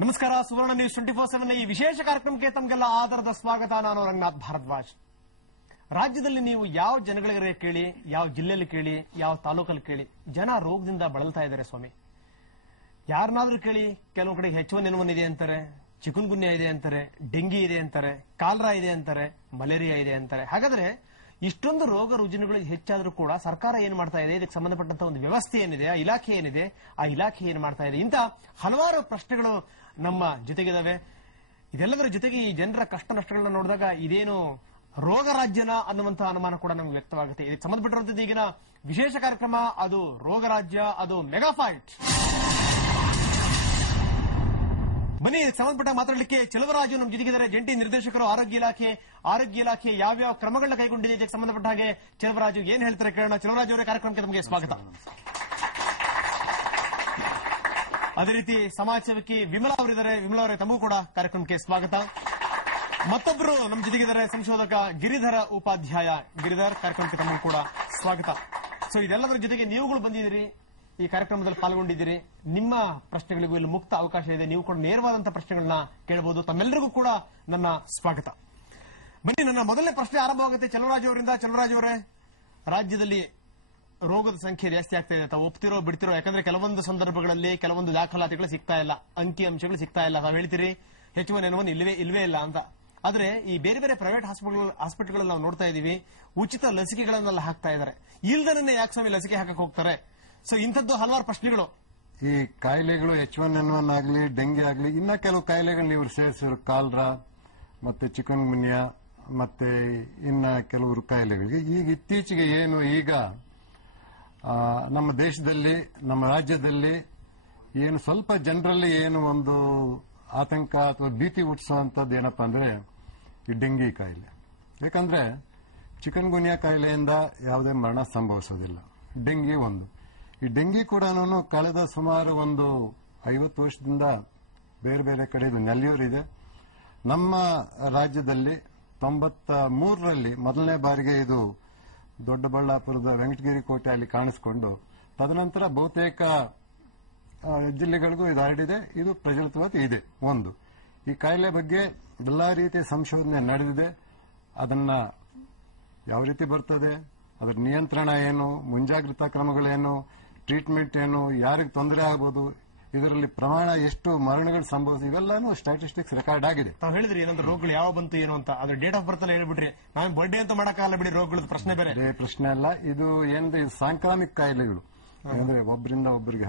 ನಮಸ್ಕಾರ. ಸುವರ್ಣ ನ್ಯೂಸ್ 24/7 ಈ ವಿಶೇಷ ಕಾರ್ಯಕ್ರಮಕ್ಕೆ ತಮಗೆಲ್ಲ ಆಧಾರದ ಸ್ವಾಗತ. ನಾನು ರಂಗನಾಥ್ ಭಾರದ್ವಾಜ್. ರಾಜ್ಯದಲ್ಲಿ ನೀವು ಯಾವ ಜನಗಳಿಗೆ ಕೇಳಿ, ಯಾವ ಜಿಲ್ಲೆಯಲ್ಲಿ ಕೇಳಿ, ಯಾವ ತಾಲೂಕಲ್ಲಿ ಕೇಳಿ, ಜನ ರೋಗದಿಂದ ಬಳಲ್ತಾ ಇದ್ದಾರೆ ಸ್ವಾಮಿ. ಯಾರನ್ನಾದ್ರೂ ಕೇಳಿ, ಕೆಲವು ಕಡೆ H1N1 ಇದೆ ಅಂತಾರೆ, ಚಿಕನ್ ಗುನ್ಯಾ ಇದೆ ಅಂತಾರೆ, ಡೆಂಗಿ ಇದೆ ಅಂತಾರೆ, ಕಾಲರಾ ಇದೆ ಅಂತಾರೆ, ಮಲೇರಿಯಾ ಇದೆ ಅಂತಾರೆ. ಹಾಗಾದ್ರೆ ಇಷ್ಟೊಂದು ರೋಗ ರುಜಿನಗಳು ಹೆಚ್ಚಾದ್ರೂ ಕೂಡ ಸರ್ಕಾರ ಏನ್ ಮಾಡ್ತಾ ಇದೆ, ಇದಕ್ಕೆ ಸಂಬಂಧಪಟ್ಟಂತ ಒಂದು ವ್ಯವಸ್ಥೆ ಏನಿದೆ, ಆ ಇಲಾಖೆ ಏನಿದೆ, ಆ ಇಲಾಖೆ ಏನ್ ಮಾಡ್ತಾ ಇದೆ, ಇಂತ ಹಲವಾರು ಪ್ರಶ್ನೆಗಳು ನಮ್ಮ ಜೊತೆಗಿದಾವೆ. ಇದೆಲ್ಲದರ ಜೊತೆಗೆ ಈ ಜನರ ಕಷ್ಟ ನಷ್ಟಗಳನ್ನ ನೋಡಿದಾಗ ಇದೇನು ರೋಗ ರಾಜ್ಯನ ಅನ್ನುವಂತಹ ಅನುಮಾನ ಕೂಡ ನಮ್ಗೆ ವ್ಯಕ್ತವಾಗುತ್ತೆ. ಇದಕ್ಕೆ ಸಂಬಂಧಪಟ್ಟಿರುವಂತದ್ದು ಈಗಿನ ವಿಶೇಷ ಕಾರ್ಯಕ್ರಮ. ಅದು ರೋಗ ರಾಜ್ಯ, ಅದು ಮೆಗಾ ಫೈಟ್. ಬನ್ನಿ, ಸಂಬಂಧಪಟ್ಟ ಮಾತಾಡಲಿಕ್ಕೆ ಚೆಲುವರಾಜು ನಮ್ಮ ಜೊತೆಗಿದ್ದಾರೆ, ಜಂಟಿ ನಿರ್ದೇಶಕರು ಆರೋಗ್ಯ ಇಲಾಖೆ ಯಾವ್ಯಾವ ಕ್ರಮಗಳನ್ನ ಕೈಗೊಂಡಿದೆ ಇದಕ್ಕೆ ಸಂಬಂಧಪಟ್ಟ ಹಾಗೆ ಚೆಲುವರಾಜು ಏನ್ ಹೇಳ್ತಾರೆ ಕೇಳೋಣ. ಚೆಲುವರಾಜು ಅವರ ಕಾರ್ಯಕ್ರಮಕ್ಕೆ ತಮಗೆ ಸ್ವಾಗತ. ಅದೇ ರೀತಿ ಸಮಾಜ ಸೇವಕಿ ವಿಮಲಾ ಅವರಿದ್ದಾರೆ. ವಿಮಲಾ ಅವರೇ, ತಮಗೂ ಕೂಡ ಕಾರ್ಯಕ್ರಮಕ್ಕೆ ಸ್ವಾಗತ. ಮತ್ತೊಬ್ಬರು ನಮ್ಮ ಜೊತೆಗಿದ್ದಾರೆ, ಸಂಶೋಧಕ ಗಿರಿಧರ ಉಪಾಧ್ಯಾಯ. ಗಿರಿಧರ್, ಕಾರ್ಯಕ್ರಮಕ್ಕೆ ತಮಗೂ ಕೂಡ ಸ್ವಾಗತ. ಸೊ ಇದೆಲ್ಲದರ ಜೊತೆಗೆ ನೀವುಗಳು ಬಂದಿದ್ದೀರಿ, ಈ ಕಾರ್ಯಕ್ರಮದಲ್ಲಿ ಪಾಲ್ಗೊಂಡಿದ್ದೀರಿ. ನಿಮ್ಮ ಪ್ರಶ್ನೆಗಳಿಗೂ ಇಲ್ಲಿ ಮುಕ್ತ ಅವಕಾಶ ಇದೆ, ನೀವು ಕೂಡ ನೇರವಾದಂತಹ ಪ್ರಶ್ನೆಗಳನ್ನ ಕೇಳಬಹುದು. ತಮ್ಮೆಲ್ಲರಿಗೂ ಕೂಡ ನನ್ನ ಸ್ವಾಗತ. ಬನ್ನಿ, ನನ್ನ ಮೊದಲನೇ ಪ್ರಶ್ನೆ ಆರಂಭವಾಗುತ್ತೆ ಚೆಲುವರಾಜು ಅವರಿಂದ. ಚೆಲುವರಾಜು ಅವರೇ, ರಾಜ್ಯದಲ್ಲಿ ರೋಗದ ಸಂಖ್ಯೆ ಜಾಸ್ತಿ ಆಗ್ತಾ ಇದೆ, ತಾವು ಒಪ್ತಿರೋ ಬಿಡ್ತಿರೋ? ಯಾಕಂದ್ರೆ ಕೆಲವೊಂದು ಸಂದರ್ಭಗಳಲ್ಲಿ ಕೆಲವೊಂದು ದಾಖಲಾತಿಗಳು ಸಿಗ್ತಾ ಇಲ್ಲ, ಅಂಕಿ ಅಂಶಗಳು ಸಿಗ್ತಾ ಇಲ್ಲ. ತಾವು ಹೇಳ್ತೀರಿ H1N1 ಇಲ್ವೇ ಇಲ್ಲ ಅಂತ. ಆದ್ರೆ ಈ ಬೇರೆ ಬೇರೆ ಪ್ರೈವೇಟ್ ಹಾಸ್ಪಿಟಲ್ಗಳಲ್ಲಿ ನಾವು ನೋಡ್ತಾ ಇದೀವಿ, ಉಚಿತ ಲಸಿಕೆಗಳನ್ನೆಲ್ಲ ಹಾಕ್ತಾ ಇದ್ದಾರೆ. ಇಲ್ದನೇ ಯಾಕೆ ಸ್ವಾಮಿ ಲಸಿಕೆ ಹಾಕಕ್ ಹೋಗ್ತಾರೆ? ಸೊ ಇಂಥದ್ದು ಹಲವಾರು ಪ್ರಶ್ನೆಗಳು. ಈ ಕಾಯಿಲೆಗಳು H1N1 ಆಗಲಿ, ಡೆಂಗಿ ಆಗಲಿ, ಇನ್ನ ಕೆಲವು ಕಾಯಿಲೆಗಳು ನೀವು ಸೇರಿಸಿದ್ರು, ಕಾಲರಾ ಮತ್ತೆ ಚಿಕನ್ ಗುನ್ಯಾ ಮತ್ತೆ ಇನ್ನ ಕೆಲವರು ಕಾಯಿಲೆಗಳಿಗೆ ಈಗ ಇತ್ತೀಚೆಗೆ ಏನು ಈಗ ನಮ್ಮ ದೇಶದಲ್ಲಿ, ನಮ್ಮ ರಾಜ್ಯದಲ್ಲಿ ಏನು ಸ್ವಲ್ಪ ಜನರಲ್ಲಿ ಏನು ಒಂದು ಆತಂಕ ಅಥವಾ ಭೀತಿ ಹುಟ್ಟಿಸುವಂತದ್ದು ಏನಪ್ಪಾ ಅಂದ್ರೆ ಈ ಡೆಂಗಿ ಕಾಯಿಲೆ. ಯಾಕಂದ್ರೆ ಚಿಕನ್ ಗುನ್ಯಾ ಕಾಯಿಲೆಯಿಂದ ಯಾವುದೇ ಮರಣ ಸಂಭವಿಸೋದಿಲ್ಲ, ಡೆಂಗಿ ಒಂದು. ಈ ಡೆಂಗಿ ಕೂಡ ಕಳೆದ ಸುಮಾರು ಒಂದು 50 ವರ್ಷದಿಂದ ಬೇರೆ ಬೇರೆ ಕಡೆ ಇದು ನೆಲೆಯೂರಿದೆ. ನಮ್ಮ ರಾಜ್ಯದಲ್ಲಿ 93ರಲ್ಲಿ ಮೊದಲನೇ ಬಾರಿಗೆ ಇದು ದೊಡ್ಡಬಳ್ಳಾಪುರದ ವೆಂಕಟಗಿರಿ ಕೋಟೆ ಅಲ್ಲಿ ಕಾಣಿಸಿಕೊಂಡು, ತದನಂತರ ಬಹುತೇಕ ಜಿಲ್ಲೆಗಳಿಗೂ ಇದು ಹರಡಿದೆ. ಇದು ಪ್ರಚಲಿತವಾಗಿ ಇದೆ. ಒಂದು, ಈ ಕಾಯಿಲೆ ಬಗ್ಗೆ ಎಲ್ಲಾ ರೀತಿಯ ಸಂಶೋಧನೆ ನಡೆದಿದೆ. ಅದನ್ನ ಯಾವ ರೀತಿ ಬರ್ತದೆ, ಅದರ ನಿಯಂತ್ರಣ ಏನು, ಮುಂಜಾಗ್ರತಾ ಕ್ರಮಗಳೇನು, ಟ್ರೀಟ್ಮೆಂಟ್ ಏನು, ಯಾರಿಗೆ ತೊಂದರೆ ಆಗಬಹುದು, ಇದರಲ್ಲಿ ಪ್ರಮಾಣ ಎಷ್ಟು ಮರಣಗಳು ಸಂಭವಿಸಿದೆ, ಇವೆಲ್ಲಾನು ಸ್ಟಾಟಿಸ್ಟಿಕ್ಸ್ ರೆಕಾರ್ಡ್ ಆಗಿದೆ. ತಾವು ಹೇಳಿದ್ರಿ ಏನಂದ್ರೆ ರೋಗಗಳು ಯಾವ ಬಂತು ಏನು ಅಂತ, ಅದ್ರ ಡೇಟ್ ಆಫ್ ಬರ್ತ್ ಎಲ್ಲ ಹೇಳ್ಬಿಟ್ರಿ. ನಾನು ಬರ್ಡೇ ಅಂತ ಮಾಡಕ್ಕಾಗಲ್ಲ ಬಿಡಿ, ರೋಗಗಳದ ಪ್ರಶ್ನೆ ಬೇರೆ. ಪ್ರಶ್ನೆ ಅಲ್ಲ ಇದು. ಏನಂದ್ರೆ ಇದು ಸಾಂಕ್ರಾಮಿಕ ಕಾಯಿಲೆಗಳು, ಅಂದ್ರೆ ಒಬ್ಬರಿಂದ ಒಬ್ಬರಿಗೆ